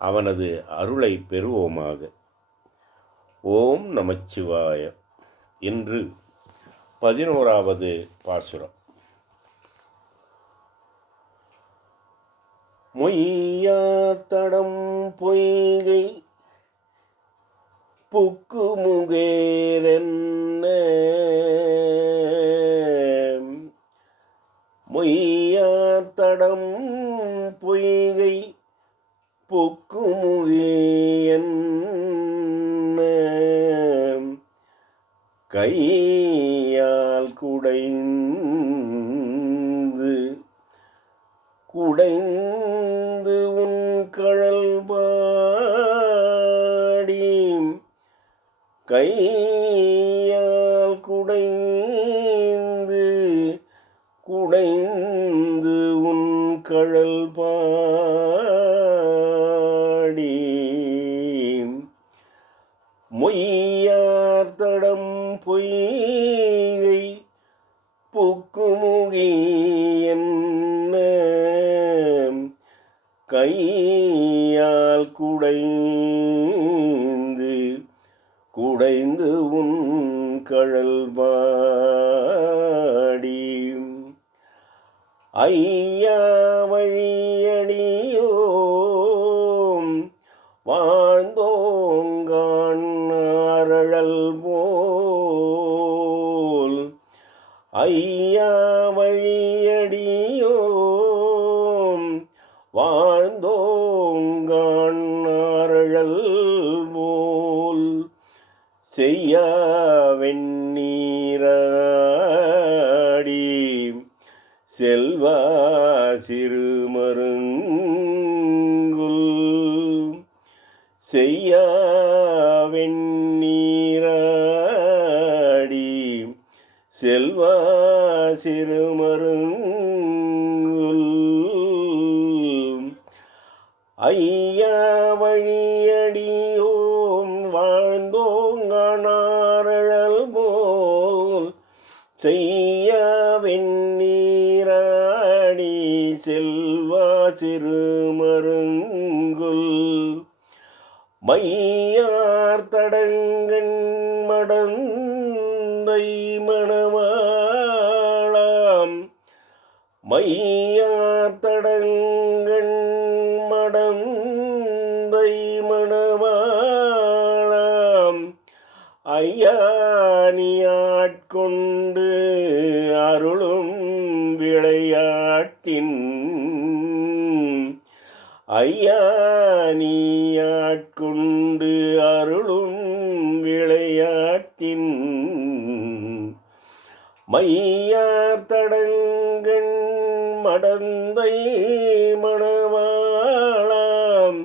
அவனது அருளை பெறுவோமாக. ஓம் நமச்சிவாய. இன்று பதினோராவது பாசுரம். மொய்யாத்தடம் பொய்கை புக்கு முகேரென்ன. மொய்யாத்தடம் புக்கு முகேயன்ன கையால் குடைந்து குடைந்து உன் கழல் பாடி கையால் குடைந்து குடைந்து உன் கழல் பாடி புக்குமுகி என்ன கையால் குடைந்து குடைந்து உன் கழல்வாடி ஐயா வழியடி ஐயா வழியடியோம் வாழ்ந்தோங்கான் போல். செய்ய வெண்ணீராடி செல்வா சிறுமருங்குல் செய்ய வெண்ணீராடி செல்வா திருமருங்குல். ஐயா வழியடியோம் வாழ்ந்தோங்கானாரழல் போல். செய்ய வெண்ணீராடி செல்வா சிறுமருங்குல் மையார் தடங்கண் மடந்தை மணவாளாம் மையார் தடங்கள் மடந்தை மணவாழாம் ஐயானியாட்கொண்டு அருளும் விளையாட்டின் ஐயானியாட்கொண்டு அருளும் விளையாட்டின் மையார் தடங்கள் மடந்தை மணவாளாம்.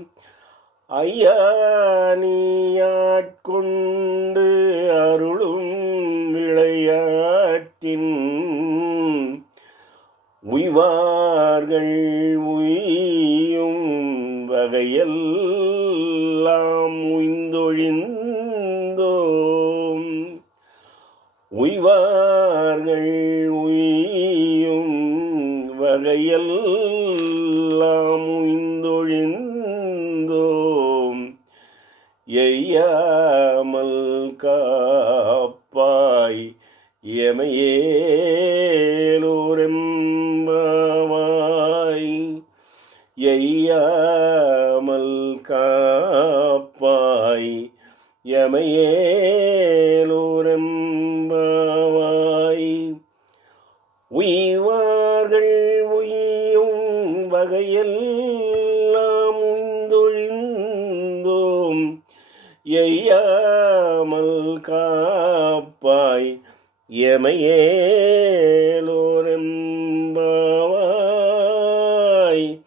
ஐயானியாட்கொண்டு அருளும் விளையாட்டின் உய்வார்கள் உயும் வகையெல்லாம் உய்ந்தொழிந்தோம். உய்வார்கள் வகையெல்லாம் உய்ந்தொழிந்தோம் எய்யாமல் காப்பாய் எமையேலோரெம்பாய் எய்யாமல் காப்பாய் எமையேலோரெம்பாய் உய்வார்கள் பகையெல்லாம் உய்ந்தொழிந்தோம். எய்யாமல் காப்பாய் எமையேலோரெம்பாவாய்.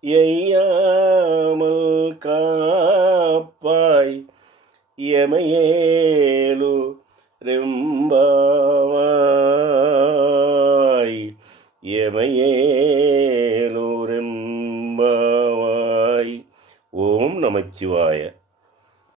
எய்யாமல் காப்பாய் காப்பாய் எமையேலு ரெம்பாவாய் எமையே நமச்சிவாய